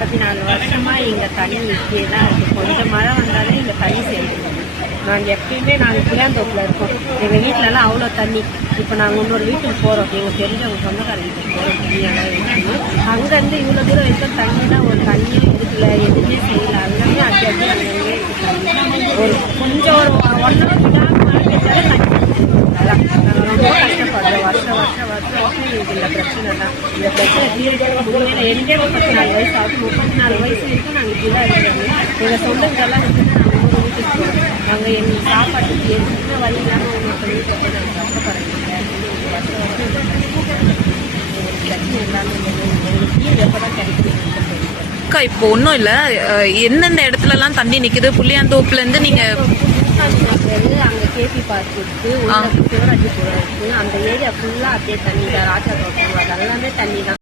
34 வருஷமா இங்க தண்ணி நிற்கே தான் இருக்கு. கொஞ்சம் மழை வந்தாலே இங்க தண்ணி சேர்ந்துடும். நாங்கள் எப்பயுமே புளியாந்தோப்பில் இருக்கோம். எங்கள் வீட்டிலலாம் அவ்வளோ தண்ணி. இப்போ நாங்கள் இன்னொரு வீட்டுக்கு போகிறோம், எங்கள் தெரிஞ்சவங்க சொந்தக்கார வீட்டுக்கு போகிறோம். தண்ணியெல்லாம் இருக்குன்னு அங்கேருந்து இவ்வளோ தூரம் வரைக்கும் தண்ணினா ஒரு தண்ணியும் இருக்குல்ல, எதுவுமே செய்யல. அங்கேயுமே அடி அங்கங்கே இருக்கு. ஒரு கொஞ்சம் ஒரு 1 hour விடாமல் மழை பெய்தாலே தண்ணி. அதான் நாங்கள் ரொம்ப கஷ்டப்படுறோம். வருஷம் எனக்கு இந்த பிரச்சனை தான். இந்த பிரச்சனை தீர்க்க முடியல. எனக்கே 34 வயசு ஆகுது. 34 வயசு வரைக்கும் நாங்கள் இப்படி தான் இருக்கிறோம். எங்கள் சொந்தங்களெல்லாம் விட்டுட்டு நாங்கள் இன்னொரு வீட்டுக்கு போகிறோம். நாங்கள் எங்கள் சாப்பாட்டுக்கு எதுவுமே வழி இல்லாமல் ஒன்று வீட்டை போய் நாங்கள் கஷ்டப்படுறோம். பிரச்சனை எல்லாமே எங்களுக்கு தீர்வு எப்போ தான் கிடைக்குது? அக்கா இப்போ ஒன்றும் இல்லை, எந்தெந்த இடத்துலலாம் தண்ணி நிற்குது? புளியாந்தோப்புலேருந்து நீங்கள் அங்கே கேபி பார்க் இருக்கு, சிவராஜ்புரம் இருக்கு. அந்த ஏரியா ஃபுல்லாக அப்படியே தண்ணி தான். ராஜா தோட்டம் அதெல்லாமே தண்ணி தான்.